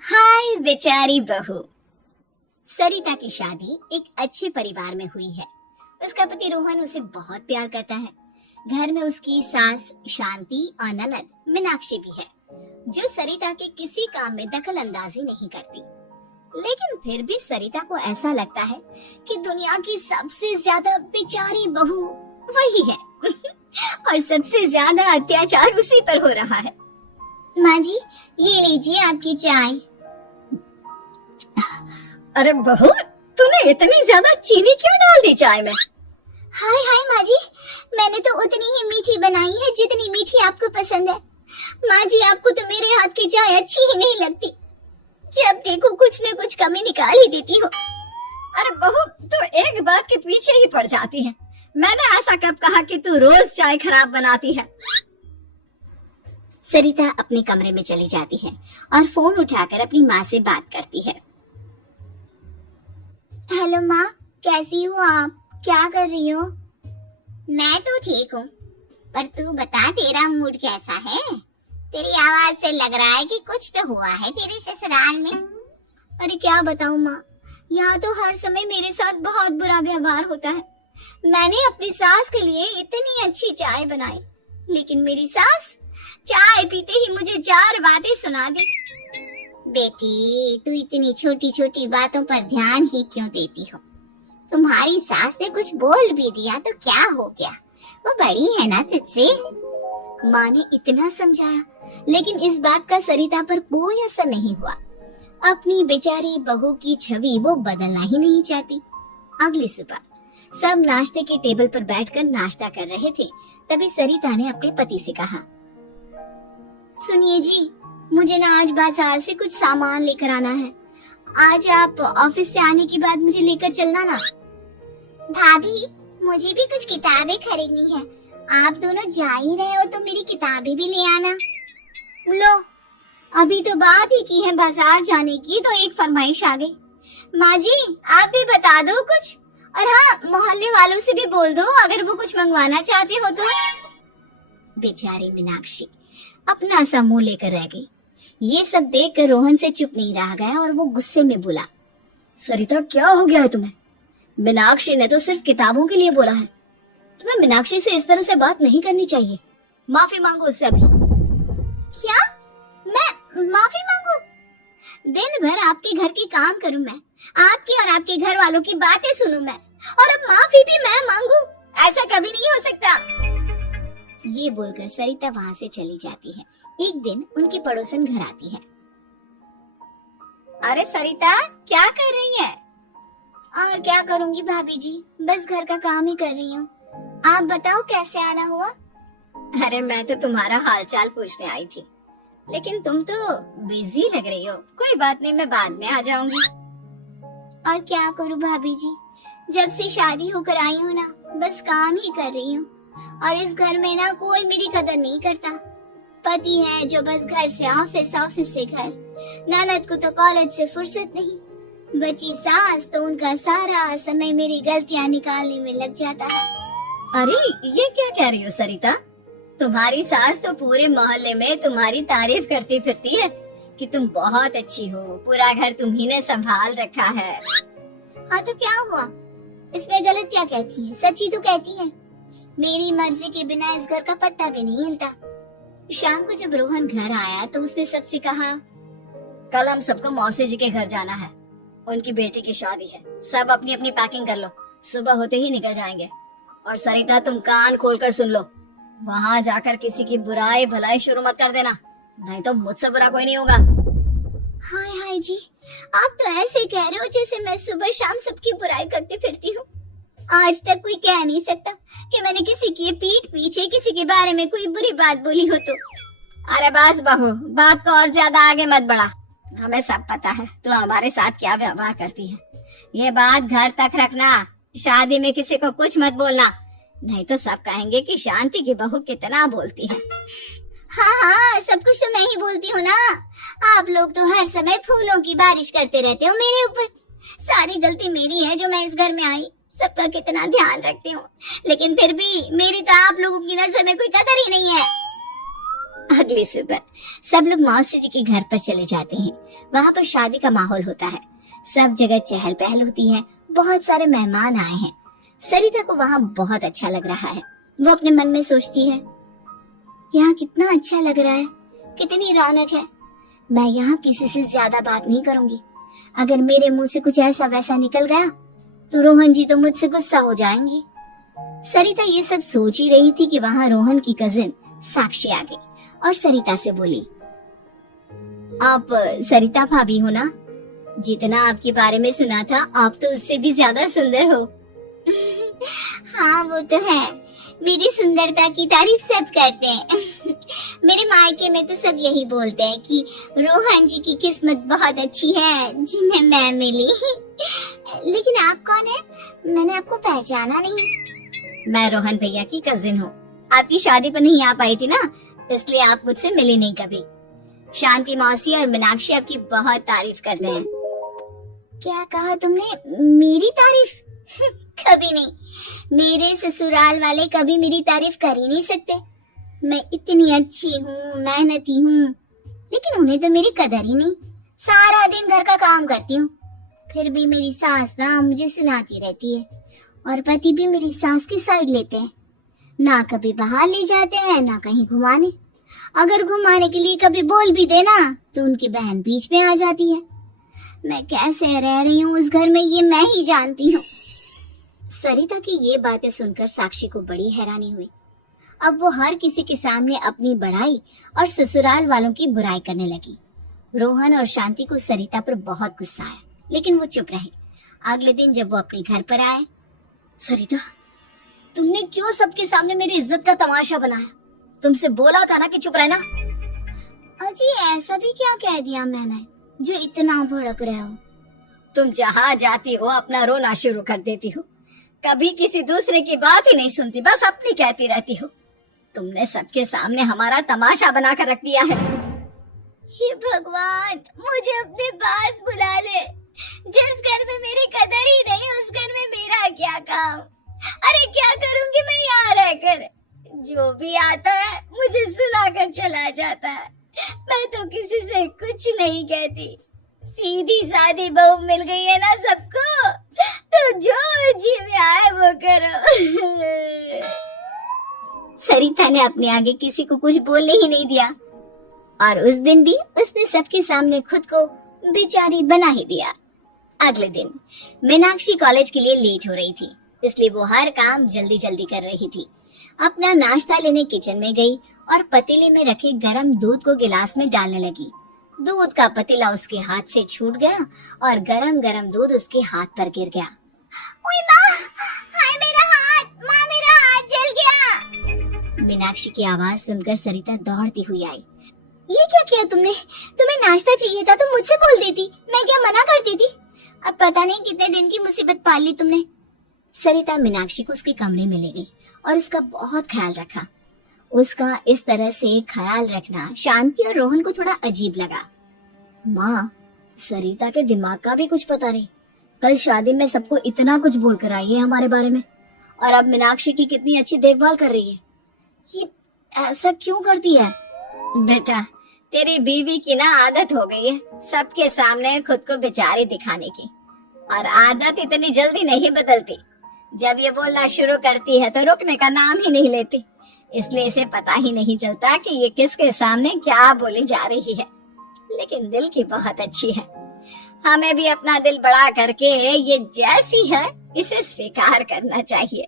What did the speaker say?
हाय बेचारी बहू। सरिता की शादी एक अच्छे परिवार में हुई है। उसका पति रोहन उसे बहुत प्यार करता है। घर में उसकी सास शांति और ननद मीनाक्षी भी है, जो सरिता के किसी काम में दखल अंदाजी नहीं करती। लेकिन फिर भी सरिता को ऐसा लगता है कि दुनिया की सबसे ज्यादा बेचारी बहू वही है और सबसे ज्यादा अत्याचार उसी पर हो रहा है। माँ जी, ये लीजिए आपकी चाय। अरे बहू, तूने इतनी ज्यादा चीनी क्यों डाल दी चाय में? हाय हाय माँ जी, मैंने तो उतनी ही मीठी बनाई है जितनी मीठी आपको पसंद है। माँ जी, आपको तो मेरे हाथ की चाय अच्छी ही नहीं लगती। जब देखो कुछ न कुछ कमी निकाल ही देती हो। अरे बहू, तू एक बात के पीछे ही पड़ जाती है। मैंने ऐसा कब कहा कि तू रोज चाय खराब बनाती है? सरिता अपने कमरे में चली जाती है और फोन उठाकर अपनी माँ से बात करती है। हेलो माँ, कैसी हो आप? क्या कर रही हो? मैं तो ठीक हूँ, पर तू बता, तेरा मूड कैसा है? तेरी आवाज से लग रहा है कि कुछ तो हुआ है तेरे ससुराल में। अरे क्या बताऊँ माँ, यहाँ तो हर समय मेरे साथ बहुत बुरा व्यवहार होता है। मैंने अपनी सास के लिए इतनी अच्छी चाय बनाई, लेकिन मेरी सास चाय पीते ही मुझे 4 बातें सुना दी। बेटी, तू इतनी छोटी छोटी बातों पर ध्यान ही क्यों देती हो? तुम्हारी सास ने कुछ बोल भी दिया तो क्या हो गया, वो बड़ी है ना तुझसे। माँ ने इतना समझाया, लेकिन इस बात का सरिता पर कोई असर नहीं हुआ। अपनी बेचारी बहू की छवि वो बदलना ही नहीं चाहती। अगली सुबह सब नाश्ते के टेबल पर बैठकर नाश्ता कर रहे थे, तभी सरिता ने अपने पति से कहा, सुनिए जी, मुझे ना आज बाजार से कुछ सामान लेकर आना है। आज आप ऑफिस से आने के बाद मुझे लेकर चलना ना। भाभी, मुझे भी कुछ किताबें खरीदनी है। आप दोनों जा ही रहे हो तो मेरी किताबें भी ले आना। लो, अभी तो बात ही की है बाजार जाने की तो एक फरमाइश आ गई। माँ जी, आप भी बता दो कुछ, और हाँ, मोहल्ले वालों से भी बोल दो अगर वो कुछ मंगवाना चाहते हो तो। बेचारी मीनाक्षी अपना सा मुंह लेकर रह गई। ये सब देखकर रोहन से चुप नहीं रह गया और वो गुस्से में बोला, सरिता, क्या हो गया है तुम्हें? मीनाक्षी ने तो सिर्फ किताबों के लिए बोला है। तुम्हें मीनाक्षी से इस तरह से बात नहीं करनी चाहिए। माफी मांगो उससे अभी। क्या? मैं माफी मांगू? दिन भर आपके घर के काम करूं मैं, आपकी और आपके घर वालों की बातें सुनूं मैं, और अब माफी भी मैं मांगू? ऐसा कभी नहीं हो सकता। ये बोलकर सरिता वहाँ से चली जाती है। एक दिन उनकी पड़ोसन घर आती है। अरे सरिता, क्या कर रही है? और क्या करूंगी भाभी जी, बस घर का काम ही कर रही हूँ। आप बताओ कैसे आना हुआ? अरे मैं तो तुम्हारा हालचाल पूछने आई थी, लेकिन तुम तो बिजी लग रही हो। कोई बात नहीं, मैं बाद में आ जाऊंगी। और क्या करूँ भाभी जी, जब से शादी होकर आई हूँ ना, बस काम ही कर रही हूँ, और इस घर में ना कोई मेरी कदर नहीं करता। पति है जो बस घर से ऑफिस, ऑफिस से घर। ननद को तो कॉलेज से फुर्सत नहीं। बची सास तो उनका सारा समय मेरी गलतियाँ निकालने में लग जाता है। अरे ये क्या कह रही हो सरिता? तुम्हारी सास तो पूरे मोहल्ले में तुम्हारी तारीफ करती फिरती है कि तुम बहुत अच्छी हो, पूरा घर तुम्ही ने संभाल रखा है। हाँ तो क्या हुआ, इसमें गलत क्या कहती है? सच्ची तो कहती है। मेरी मर्जी के बिना इस घर का पत्ता भी नहीं हिलता। शाम को जब रोहन घर आया तो उसने सबसे कहा, कल हम सबको मौसी जी के घर जाना है, उनकी बेटी की शादी है। सब अपनी अपनी पैकिंग कर लो, सुबह होते ही निकल जाएंगे। और सरिता, तुम कान खोलकर सुन लो, वहाँ जाकर किसी की बुराई भलाई शुरू मत कर देना, नहीं तो मुझसे बुरा कोई नहीं होगा। हाय हाय जी, आप तो ऐसे कह रहे हो जैसे मैं सुबह शाम सबकी बुराई करती फिरती हूँ। आज तक कोई कह नहीं सकता कि मैंने किसी की पीठ पीछे किसी के बारे में कोई बुरी बात बोली हो तो। अरे बस बहू, बात को और ज्यादा आगे मत बढ़ा। हमें सब पता है तू हमारे साथ क्या व्यवहार करती है। ये बात घर तक रखना, शादी में किसी को कुछ मत बोलना, नहीं तो सब कहेंगे कि शांति की बहू कितना बोलती है। हाँ हाँ, सब कुछ तो मैं ही बोलती हूँ ना। आप लोग तो हर समय फूलों की बारिश करते रहते हो मेरे ऊपर। सारी गलती मेरी है जो मैं इस घर में आई। सबका कितना ध्यान रखती हूँ, लेकिन फिर भी मेरी तो आप लोगों की नजर में कोई कदर ही नहीं है। अगली सुबह सब लोग मौसी जी के घर पर चले जाते हैं। वहाँ पर शादी का माहौल होता है, सब जगह चहल पहल होती है, बहुत सारे मेहमान आए हैं। सरिता को वहाँ बहुत अच्छा लग रहा है। वो अपने मन में सोचती है, यहाँ कितना अच्छा लग रहा है, कितनी रौनक है। मैं यहाँ किसी से ज्यादा बात नहीं करूंगी। अगर मेरे मुंह से कुछ ऐसा वैसा निकल गया तो रोहन जी तो मुझसे गुस्सा हो जाएंगी। सरिता ये सब सोच ही रही थी कि वहाँ रोहन की कजिन साक्षी आ गई और सरिता से बोली, आप सरिता भाभी हो ना? जितना आपके बारे में सुना था, आप तो उससे भी ज्यादा सुंदर हो। हाँ वो तो है, मेरी सुंदरता की तारीफ सब करते हैं। मेरे मायके में तो सब यही बोलते हैं कि रोहन जी की किस्मत बहुत अच्छी है जिन्हें मैं मिली। लेकिन आप कौन है? मैंने आपको पहचाना नहीं। मैं रोहन भैया की कजिन हूँ। आपकी शादी पर नहीं आ पाई थी ना, इसलिए आप मुझसे मिली नहीं कभी। शांति मौसी और मीनाक्षी आपकी बहुत तारीफ करते हैं। क्या कहा तुमने? मेरी तारीफ? कभी नहीं। मेरे ससुराल वाले कभी मेरी तारीफ कर ही नहीं सकते। मैं इतनी अच्छी हूँ, मेहनती हूँ, लेकिन उन्हें तो मेरी कदर ही नहीं। सारा दिन घर का काम करती हूँ, फिर भी मेरी सास ना मुझे सुनाती रहती है, और पति भी मेरी सास की साइड लेते हैं। ना कभी बाहर ले जाते हैं, ना कहीं घुमाने। अगर घुमाने के लिए कभी बोल भी देना तो उनकी बहन बीच में आ जाती है। मैं कैसे रह रही हूँ उस घर में, ये मैं ही जानती हूँ। सरिता की ये बातें सुनकर साक्षी को बड़ी हैरानी हुई। अब वो हर किसी के सामने अपनी बड़ाई और ससुराल वालों की बुराई करने लगी। रोहन और शांति को सरिता पर बहुत गुस्सा आया, लेकिन वो चुप रहे। अगले दिन जब वो अपने घर पर आए, सरिता, तुमने क्यों सबके सामने मेरी इज्जत का तमाशा बनाया? तुमसे बोला था ना कि चुप रहना। अजी ऐसा भी क्या कह दिया मैंने जो इतना भड़क रहे हो? तुम जहाँ जाती हो अपना रोना शुरू कर देती हो, कभी किसी दूसरे की बात ही नहीं सुनती, बस अपनी कहती रहती हो। तुमने सबके सामने हमारा तमाशा बनाकर रख दिया है। हे भगवान, मुझे अपने पास बुला ले। जिस घर में मेरी कदर ही नहीं, उस घर में मेरा क्या काम? अरे क्या करूंगी मैं यहाँ रहकर? जो भी आता है मुझे सुनाकर चला जाता है। मैं तो किसी से कुछ नहीं कहती। सीधी सादी बहू मिल गई है ना सबको, तो जो जी में आए वो करो। सरिता ने अपने आगे किसी को कुछ बोलने ही नहीं दिया, और उस दिन भी उसने सबके सामने खुद को बेचारी बना ही दिया। अगले दिन मीनाक्षी कॉलेज के लिए लेट हो रही थी, इसलिए वो हर काम जल्दी जल्दी कर रही थी। अपना नाश्ता लेने किचन में गई और पतीले में रखे गरम दूध को गिलास में डालने लगी। दूध का पतीला उसके हाथ से छूट गया और गरम गरम दूध उसके हाथ पर गिर गया। ओए माँ, हाय मेरा हाथ, माँ मेरा हाथ जल गया। मीनाक्षी की आवाज सुनकर सरिता दौड़ती हुई आई। ये क्या किया तुमने? तुम्हें नाश्ता चाहिए था तो मुझसे बोल देती, मैं क्या मना करती थी? अब पता नहीं कितने दिन की मुसीबत पाल ली तुमने। सरिता मीनाक्षी को उसके कमरे में ले गई और उसका बहुत ख्याल रखा। उसका इस तरह से ख्याल रखना शांति और रोहन को थोड़ा अजीब लगा। माँ, सरिता के दिमाग का भी कुछ पता नहीं। कल शादी में सबको इतना कुछ बोल कर आई है हमारे बारे में, और अब मीनाक्षी की कितनी अच्छी देखभाल कर रही है। ये ऐसा क्यों करती है? बेटा, तेरी बीवी की ना आदत हो गई है सबके सामने खुद को बेचारी दिखाने की, और आदत इतनी जल्दी नहीं बदलती। जब ये बोलना शुरू करती है तो रुकने का नाम ही नहीं लेती, इसलिए इसे पता ही नहीं चलता कि ये किसके सामने क्या बोली जा रही है। लेकिन दिल की बहुत अच्छी है। हमें भी अपना दिल बड़ा करके ये जैसी है इसे स्वीकार करना चाहिए।